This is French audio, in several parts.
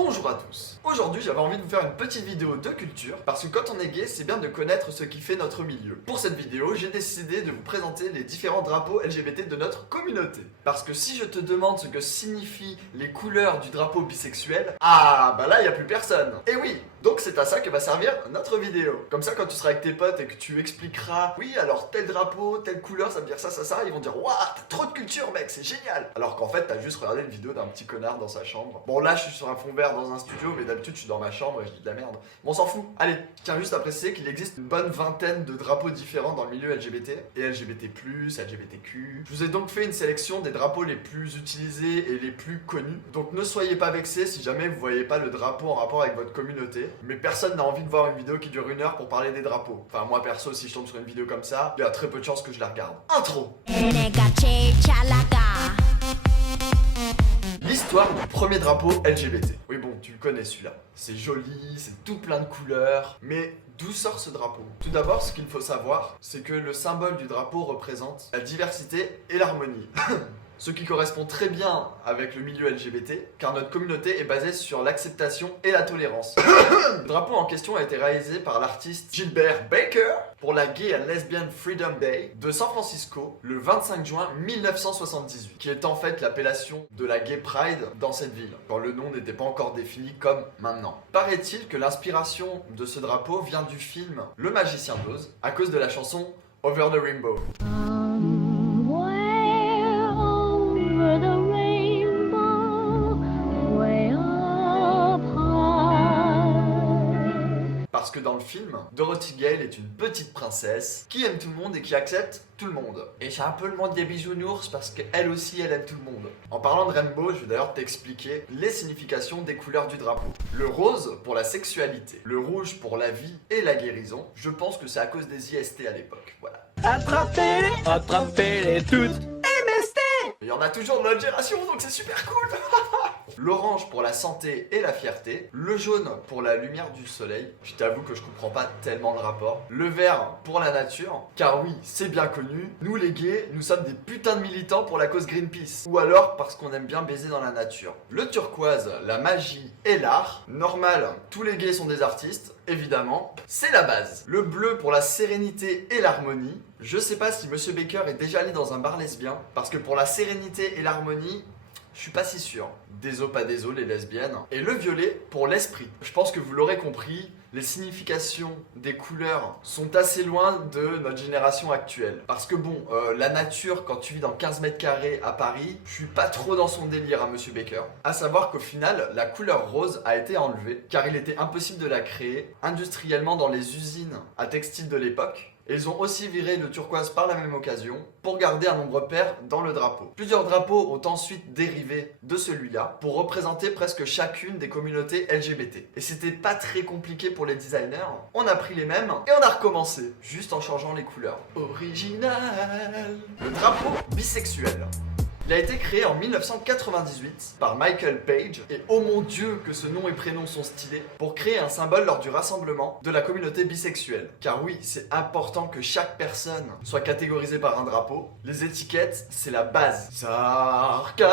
Bonjour à tous. Aujourd'hui j'avais envie de vous faire une petite vidéo de culture parce que quand on est gay c'est bien de connaître ce qui fait notre milieu. Pour cette vidéo j'ai décidé de vous présenter les différents drapeaux LGBT de notre communauté. Parce que si je te demande ce que signifient les couleurs du drapeau bisexuel, ah bah là il n'y a plus personne. Et oui, donc c'est à ça que va servir notre vidéo. Comme ça quand tu seras avec tes potes et que tu expliqueras oui alors tel drapeau, telle couleur ça veut dire ça, ils vont dire waouh t'as trop de culture mec c'est génial. Alors qu'en fait t'as juste regardé une vidéo d'un petit connard dans sa chambre. Bon là je suis sur un fond vert dans un studio mais d'habitude je suis dans ma chambre et je dis de la merde. Bon on s'en fout. Allez, je tiens juste à préciser qu'il existe une bonne vingtaine de drapeaux différents dans le milieu LGBT et LGBT+, LGBTQ. Je vous ai donc fait une sélection des drapeaux les plus utilisés et les plus connus. Donc ne soyez pas vexés si jamais vous voyez pas le drapeau en rapport avec votre communauté. Mais personne n'a envie de voir une vidéo qui dure 1 heure pour parler des drapeaux. Enfin moi perso si je tombe sur une vidéo comme ça, il y a très peu de chances que je la regarde. Intro. L'histoire du premier drapeau LGBT. Oui bon, tu le connais celui-là. C'est joli, c'est tout plein de couleurs, mais d'où sort ce drapeau? Tout d'abord, ce qu'il faut savoir, c'est que le symbole du drapeau représente la diversité et l'harmonie. Ce qui correspond très bien avec le milieu LGBT, car notre communauté est basée sur l'acceptation et la tolérance. Le drapeau en question a été réalisé par l'artiste Gilbert Baker pour la Gay and Lesbian Freedom Day de San Francisco le 25 juin 1978, qui est en fait l'appellation de la Gay Pride dans cette ville, quand le nom n'était pas encore défini comme maintenant. Paraît-il que l'inspiration de ce drapeau vient du film Le Magicien d'Oz, à cause de la chanson Over the Rainbow. Parce que dans le film, Dorothy Gale est une petite princesse qui aime tout le monde et qui accepte tout le monde. Et c'est un peu le monde des bisounours parce qu'elle aussi elle aime tout le monde. En parlant de rainbow, je vais d'ailleurs t'expliquer les significations des couleurs du drapeau. Le rose pour la sexualité, le rouge pour la vie et la guérison. Je pense que c'est à cause des IST à l'époque, voilà. Attrapez-les toutes. MST. Il y en a toujours de notre génération donc c'est super cool. L'orange pour la santé et la fierté, le jaune pour la lumière du soleil, je t'avoue que je comprends pas tellement le rapport, le vert pour la nature, car oui, c'est bien connu, nous les gays, nous sommes des putains de militants pour la cause Greenpeace, ou alors parce qu'on aime bien baiser dans la nature. Le turquoise, la magie et l'art, normal, tous les gays sont des artistes, évidemment, c'est la base. Le bleu pour la sérénité et l'harmonie, je sais pas si Monsieur Baker est déjà allé dans un bar lesbien, parce que pour la sérénité et l'harmonie, je suis pas si sûr. Désolé, pas désolé les lesbiennes. Et le violet pour l'esprit. Je pense que vous l'aurez compris, les significations des couleurs sont assez loin de notre génération actuelle. Parce que bon, la nature, quand tu vis dans 15 mètres carrés à Paris, je suis pas trop dans son délire à Monsieur Baker. À savoir qu'au final, la couleur rose a été enlevée, car il était impossible de la créer industriellement dans les usines à textiles de l'époque. Et ils ont aussi viré le turquoise par la même occasion pour garder un nombre pair dans le drapeau. Plusieurs drapeaux ont ensuite dérivé de celui-là pour représenter presque chacune des communautés LGBT. Et c'était pas très compliqué pour les designers. On a pris les mêmes et on a recommencé, juste en changeant les couleurs. Original. Le drapeau bisexuel. Il a été créé en 1998 par Michael Page, et oh mon dieu que ce nom et prénom sont stylés, pour créer un symbole lors du rassemblement de la communauté bisexuelle. Car oui, c'est important que chaque personne soit catégorisée par un drapeau. Les étiquettes, c'est la base. Sarcasme.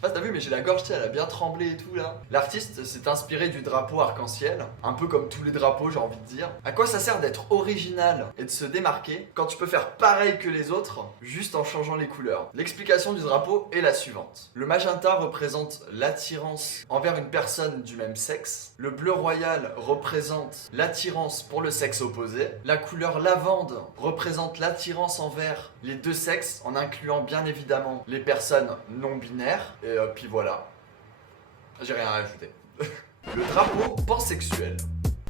Enfin, t'as vu, mais j'ai la gorge, elle a bien tremblé et tout là. L'artiste s'est inspiré du drapeau arc-en-ciel, un peu comme tous les drapeaux, j'ai envie de dire. À quoi ça sert d'être original et de se démarquer quand tu peux faire pareil que les autres, juste en changeant les couleurs? L'explication du drapeau est la suivante. Le magenta représente l'attirance envers une personne du même sexe. Le bleu royal représente l'attirance pour le sexe opposé. La couleur lavande représente l'attirance envers les deux sexes, en incluant bien évidemment les personnes non binaires. Et puis voilà. J'ai rien à ajouter. Le drapeau pansexuel.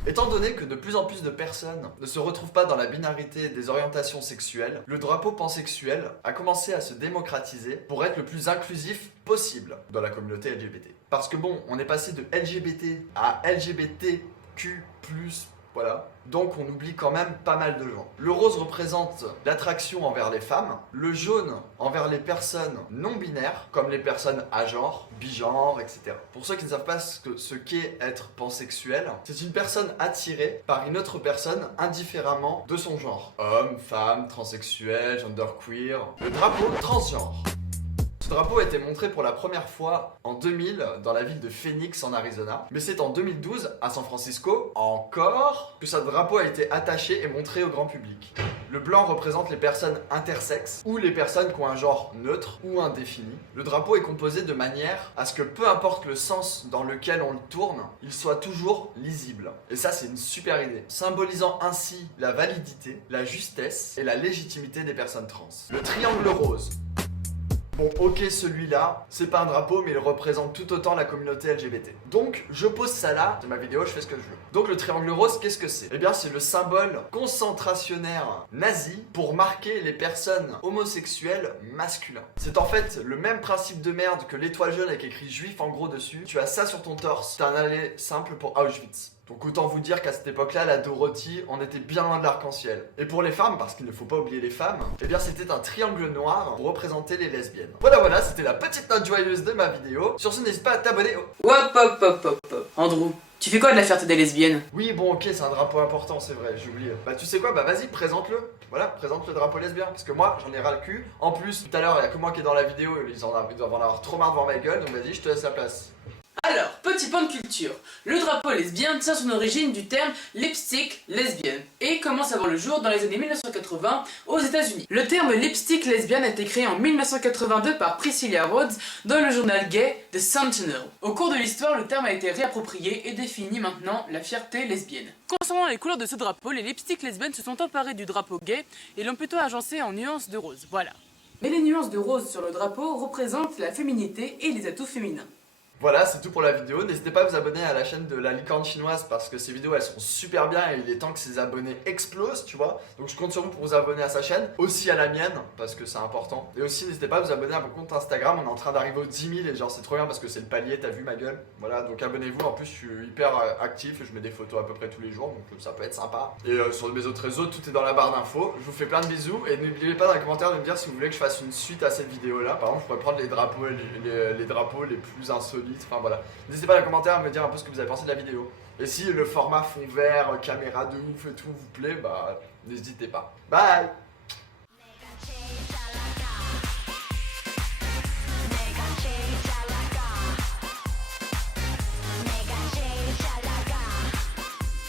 Étant donné que de plus en plus de personnes ne se retrouvent pas dans la binarité des orientations sexuelles, le drapeau pansexuel a commencé à se démocratiser pour être le plus inclusif possible dans la communauté LGBT. Parce que bon, on est passé de LGBT à LGBTQ+, voilà. Donc on oublie quand même pas mal de gens. Le rose représente l'attraction envers les femmes, le jaune envers les personnes non binaires, comme les personnes agenres, bigenres, etc. Pour ceux qui ne savent pas ce qu'est être pansexuel, c'est une personne attirée par une autre personne indifféremment de son genre. Homme, femme, transsexuel, genderqueer. Le drapeau transgenre. Ce drapeau a été montré pour la première fois en 2000 dans la ville de Phoenix en Arizona. Mais c'est en 2012 à San Francisco, encore, que ce drapeau a été attaché et montré au grand public. Le blanc représente les personnes intersexes ou les personnes qui ont un genre neutre ou indéfini. Le drapeau est composé de manière à ce que peu importe le sens dans lequel on le tourne, il soit toujours lisible. Et ça, c'est une super idée, symbolisant ainsi la validité, la justesse et la légitimité des personnes trans. Le triangle rose. Bon, ok, celui-là, c'est pas un drapeau, mais il représente tout autant la communauté LGBT. Donc, je pose ça là, c'est ma vidéo, je fais ce que je veux. Donc, le triangle rose, qu'est-ce que c'est? Eh bien, c'est le symbole concentrationnaire nazi pour marquer les personnes homosexuelles masculins. C'est en fait le même principe de merde que l'étoile jaune avec écrit juif en gros dessus. Tu as ça sur ton torse, t'as un aller simple pour Auschwitz. Donc autant vous dire qu'à cette époque-là, la Dorothy, on était bien loin de l'arc-en-ciel. Et pour les femmes, parce qu'il ne faut pas oublier les femmes, eh bien c'était un triangle noir pour représenter les lesbiennes. Voilà, c'était la petite note joyeuse de ma vidéo. Sur ce, n'hésite pas à t'abonner. Hop. Andrew, tu fais quoi de la fierté des lesbiennes? Oui, bon, ok, c'est un drapeau important, c'est vrai, j'ai oublié. Bah tu sais quoi, bah vas-y, présente-le. Voilà, présente le drapeau lesbien, parce que moi, j'en ai ras le cul. En plus, tout à l'heure, il y a que moi qui est dans la vidéo, ils doivent en avoir trop marre devant ma gueule, donc vas-y, je te laisse la place. Alors, petit point de culture. Le drapeau lesbien tient son origine du terme lipstick lesbienne et commence à voir le jour dans les années 1980 aux États-Unis. Le terme lipstick lesbienne a été créé en 1982 par Priscilla Rhodes dans le journal gay The Sentinel. Au cours de l'histoire, le terme a été réapproprié et définit maintenant la fierté lesbienne. Concernant les couleurs de ce drapeau, les lipsticks lesbiennes se sont emparés du drapeau gay et l'ont plutôt agencé en nuances de rose. Voilà. Mais les nuances de rose sur le drapeau représentent la féminité et les atouts féminins. Voilà, c'est tout pour la vidéo. N'hésitez pas à vous abonner à la chaîne de la licorne chinoise parce que ces vidéos elles sont super bien et il est temps que ses abonnés explosent, tu vois. Donc je compte sur vous pour vous abonner à sa chaîne, aussi à la mienne parce que c'est important. Et aussi n'hésitez pas à vous abonner à mon compte Instagram, on est en train d'arriver aux 10 000 et genre c'est trop bien parce que c'est le palier, t'as vu ma gueule. Voilà, donc abonnez-vous, en plus je suis hyper actif et je mets des photos à peu près tous les jours donc ça peut être sympa. Et sur mes autres réseaux, tout est dans la barre d'infos. Je vous fais plein de bisous et n'oubliez pas dans les commentaires de me dire si vous voulez que je fasse une suite à cette vidéo là. Par exemple, je pourrais prendre les drapeaux les plus insolites, enfin voilà. N'hésitez pas dans les commentaires à me dire un peu ce que vous avez pensé de la vidéo. Et si le format fond vert, caméra de ouf et tout vous plaît, bah n'hésitez pas. Bye!